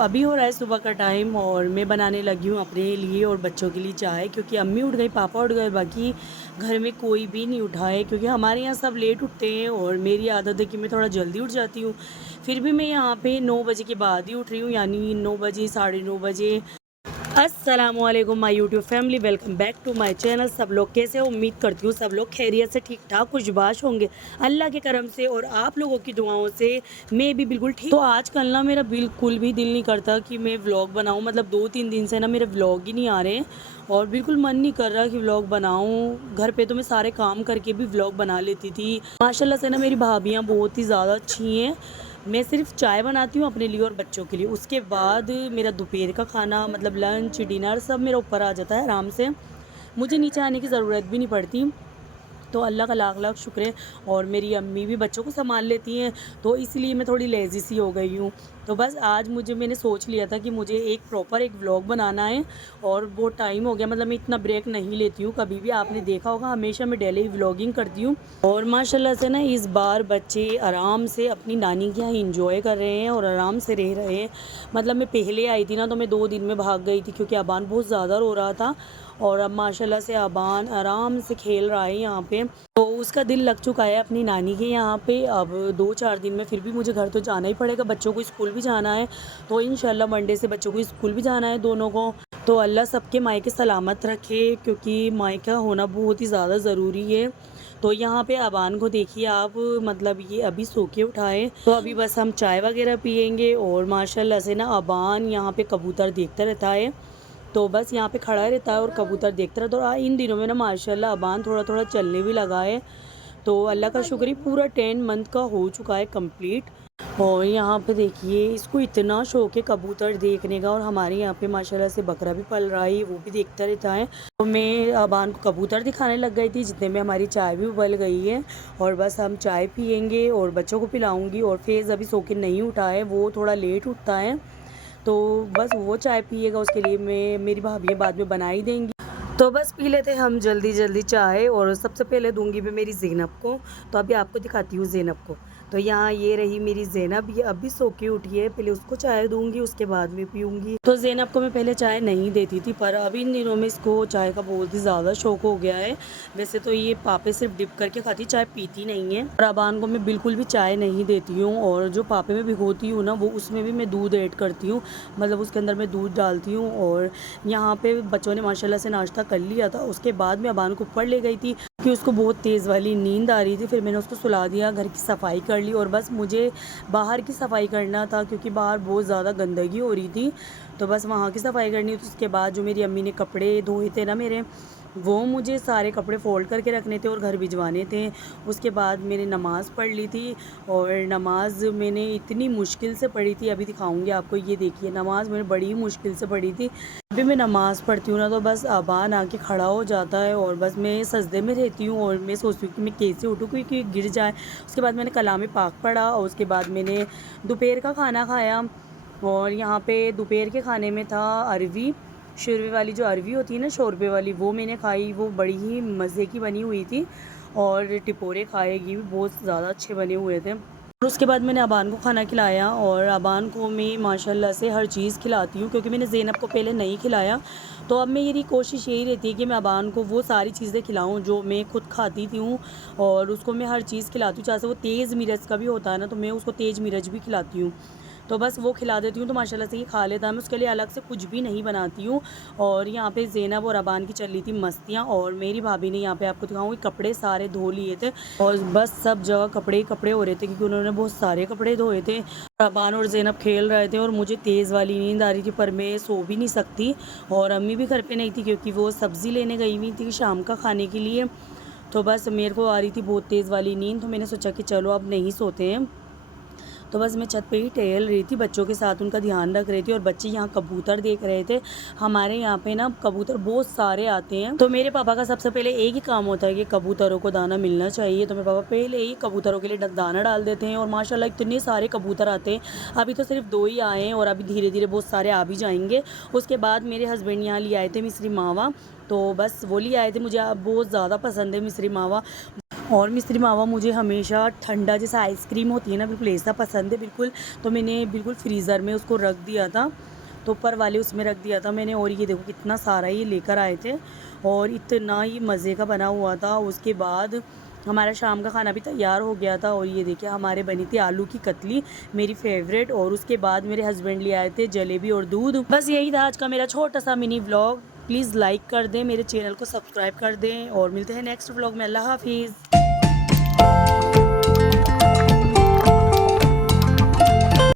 अभी हो रहा है सुबह का टाइम और मैं बनाने लगी हूँ अपने लिए और बच्चों के लिए चाय, क्योंकि अम्मी उठ गई, पापा उठ गए, बाकी घर में कोई भी नहीं उठा है, क्योंकि हमारे यहाँ सब लेट उठते हैं और मेरी आदत है कि मैं थोड़ा जल्दी उठ जाती हूँ। फिर भी मैं यहाँ पे 9 बजे के बाद ही उठ रही हूँ, यानी 9 बजे, साढ़े 9 बजे। अस्सलामुअलैकुम my YouTube family, welcome back to my channel. सब लोग कैसे हो? उम्मीद करती हूँ सब लोग खैरियत से, ठीक ठाक, खुशबाश होंगे अल्लाह के करम से और आप लोगों की दुआओं से। मैं भी बिल्कुल ठीक। तो आजकल ना मेरा बिल्कुल भी दिल नहीं करता कि मैं व्लॉग बनाऊँ, मतलब 2-3 दिन से ना मेरे व्लॉग ही नहीं आ रहे हैं और बिल्कुल मन नहीं कर रहा कि व्लॉग बनाऊँ। घर पे तो मैं सारे काम करके भी व्लॉग बना लेती थी। माशाल्लाह से ना मेरी भाभियाँ बहुत ही ज़्यादा अच्छी हैं। मैं सिर्फ चाय बनाती हूँ अपने लिए और बच्चों के लिए, उसके बाद मेरा दोपहर का खाना, मतलब लंच, डिनर सब मेरा ऊपर आ जाता है आराम से। मुझे नीचे आने की ज़रूरत भी नहीं पड़ती। तो अल्लाह का लाख लाख शुक्र है। और मेरी अम्मी भी बच्चों को संभाल लेती हैं, तो इसलिए मैं थोड़ी लेज़ी सी हो गई हूँ। तो बस आज मैंने सोच लिया था कि मुझे एक प्रॉपर एक व्लॉग बनाना है और बहुत टाइम हो गया, मतलब मैं इतना ब्रेक नहीं लेती हूँ कभी भी। आपने देखा होगा हमेशा मैं डेली व्लॉगिंग करती हूँ। और माशाल्लाह से ना इस बार बच्चे आराम से अपनी नानी के यहाँ इंजॉय कर रहे हैं और आराम से रह रहे हैं। मतलब मैं पहले आई थी ना तो मैं 2 दिन में भाग गई थी, क्योंकि अबान बहुत ज़्यादा रो रहा था। और अब माशाल्लाह से अबान आराम से खेल रहा है यहाँ पे, तो उसका दिल लग चुका है अपनी नानी के यहाँ पे। अब 2-4 दिन में फिर भी मुझे घर तो जाना ही पड़ेगा, बच्चों को स्कूल भी जाना है। तो इंशाल्लाह मंडे से बच्चों को स्कूल भी जाना है दोनों को। तो अल्लाह सबके मायके सलामत रखे, क्योंकि मायका होना बहुत ही ज़्यादा ज़रूरी है। तो यहाँ पे अबान को देखिए आप, मतलब ये अभी सो के उठाए, तो अभी बस हम चाय वगैरह पियेंगे। और माशाल्लाह से ना अबान यहाँ पे कबूतर देखता रहता है, तो बस यहाँ पे खड़ा रहता है और कबूतर देखता रहता है। और इन दिनों में ना माशाल्लाह अबान थोड़ा थोड़ा चलने भी लगा है। तो अल्लाह का शुक्र है, पूरा 10 मंथ का हो चुका है कंप्लीट। और यहाँ पे देखिए इसको इतना शौक है कबूतर देखने का, और हमारे यहाँ पे माशाल्लाह से बकरा भी पल रहा है, वो भी देखता रहता है। तो मैं अबान को कबूतर दिखाने लग गई थी, जितने में हमारी चाय भी उबल गई है। और बस हम चाय पियेंगे और बच्चों को पिलाऊंगी। और फेज़ अभी सो के नहीं उठा है, वो थोड़ा लेट उठता है, तो बस वो चाय पिएगा, उसके लिए मेरी भाभी बाद में बना ही देंगी। तो बस पी लेते हम जल्दी जल्दी चाय। और सबसे पहले दूंगी मैं मेरी ज़ैनब को, तो अभी आपको दिखाती हूँ ज़ैनब को। तो यहाँ ये रही मेरी ज़ैनब, ये अभी सो के उठी है, पहले उसको चाय दूंगी उसके बाद में पीऊँगी। तो ज़ैनब को मैं पहले चाय नहीं देती थी, पर अभी इन दिनों में इसको चाय का बहुत ही ज़्यादा शौक हो गया है। वैसे तो ये पापे सिर्फ डिप करके खाती, चाय पीती नहीं है। और अबान को मैं बिल्कुल भी चाय नहीं देती हूँ, और जो पापे में भिगोती हूँ ना वो उसमें भी मैं दूध ऐड करती हूँ, मतलब उसके अंदर मैं दूध डालती हूँ। और यहाँ पे बच्चों ने माशाल्लाह से नाश्ता कर लिया था, उसके बाद मैं अबान को ऊपर ले गई थी कि उसको बहुत तेज़ वाली नींद आ रही थी। फिर मैंने उसको सुला दिया, घर की सफाई कर ली, और बस मुझे बाहर की सफाई करना था, क्योंकि बाहर बहुत ज़्यादा गंदगी हो रही थी। तो बस वहाँ की सफाई करनी थी। उसके बाद जो मेरी अम्मी ने कपड़े धोए थे ना मेरे, वो मुझे सारे कपड़े फ़ोल्ड करके रखने थे और घर भिजवाने थे। उसके बाद मैंने नमाज़ पढ़ ली थी, और नमाज़ मैंने इतनी मुश्किल से पढ़ी थी, अभी दिखाऊंगी आपको। ये देखिए नमाज़ मैंने बड़ी मुश्किल से पढ़ी थी। अभी मैं नमाज़ पढ़ती हूँ ना तो बस अबान आके खड़ा हो जाता है, और बस मैं सजदे में रहती हूँ और मैं सोचती हूँ कि मैं कैसे उठूँ क्योंकि गिर जाए। उसके बाद मैंने कलाम पाक पढ़ा, और उसके बाद मैंने दोपहर का खाना खाया। और यहाँ पे दोपहर के खाने में था अरवी, शोरबे वाली जो अरवी होती है ना, शोरबे वाली, वो मैंने खाई, वो बड़ी ही मज़े की बनी हुई थी। और टिपोरे खाएगी भी बहुत ज़्यादा अच्छे बने हुए थे। और उसके बाद मैंने अबान को खाना खिलाया, और अबान को मैं माशाल्लाह से हर चीज़ खिलाती हूँ, क्योंकि मैंने ज़ैनब को पहले नहीं खिलाया। तो अब मेरी कोशिश यही रहती है कि मैं अबान को वो सारी चीज़ें खिलाऊँ जो मैं खुद खाती थी हूँ, और उसको मैं हर चीज़ खिलाती हूँ। चाहे से वो तेज़ मिर्च का भी होता है ना, तो मैं उसको तेज़ मिर्च भी खिलाती हूँ। तो बस वो खिला देती हूँ, तो माशाल्लाह से ये खा लेता है। मैं उसके लिए अलग से कुछ भी नहीं बनाती हूँ। और यहाँ पे ज़ैनब और अबान की चल रही थी मस्तियाँ, और मेरी भाभी ने यहाँ पे आपको दिखाऊँगी कपड़े सारे धो लिए थे, और बस सब जगह कपड़े ही कपड़े हो रहे थे, क्योंकि उन्होंने बहुत सारे कपड़े धोए थे। अबान और ज़ैनब खेल रहे थे, और मुझे तेज़ वाली नींद आ रही थी, पर मैं सो भी नहीं सकती। और अम्मी भी घर पर नहीं थी, क्योंकि वो सब्ज़ी लेने गई हुई थी शाम का खाने के लिए। तो बस मेरे को आ रही थी बहुत तेज़ वाली नींद, तो मैंने सोचा कि चलो अब नहीं सोते हैं। तो बस मैं छत पे ही टहल रही थी, बच्चों के साथ उनका ध्यान रख रही थी, और बच्चे यहाँ कबूतर देख रहे थे। हमारे यहाँ पे ना कबूतर बहुत सारे आते हैं, तो मेरे पापा का सबसे पहले एक ही काम होता है कि कबूतरों को दाना मिलना चाहिए। तो मेरे पापा पहले ही कबूतरों के लिए दाना डाल देते हैं, और माशाल्लाह इतने सारे कबूतर आते हैं। अभी तो सिर्फ 2 ही आए हैं, और अभी धीरे धीरे बहुत सारे आ भी जाएंगे। उसके बाद मेरे हस्बैंड यहाँ ले आए थे मिस्री मावा, तो बस वो ले आए थे। मुझे बहुत ज़्यादा पसंद है मिस्री मावा। और मिस्त्री मावा मुझे हमेशा ठंडा जैसा आइसक्रीम होती है ना, बिल्कुल ऐसा पसंद है बिल्कुल। तो मैंने बिल्कुल फ्रीज़र में उसको रख दिया था, तो ऊपर वाले उसमें रख दिया था मैंने। और ये देखो कितना सारा ये लेकर आए थे और इतना ही मज़े का बना हुआ था। उसके बाद हमारा शाम का खाना भी तैयार हो गया था। और ये देखिए हमारे बनी थी आलू की कतली, मेरी फेवरेट। और उसके बाद मेरे हस्बैंड ले आए थे जलेबी और दूध। बस यही था आज का मेरा छोटा सा मिनी व्लॉग। प्लीज़ लाइक कर दें, मेरे चैनल को सब्सक्राइब कर दें और मिलते हैं नेक्स्ट व्लॉग में। अल्लाह हाफिज़।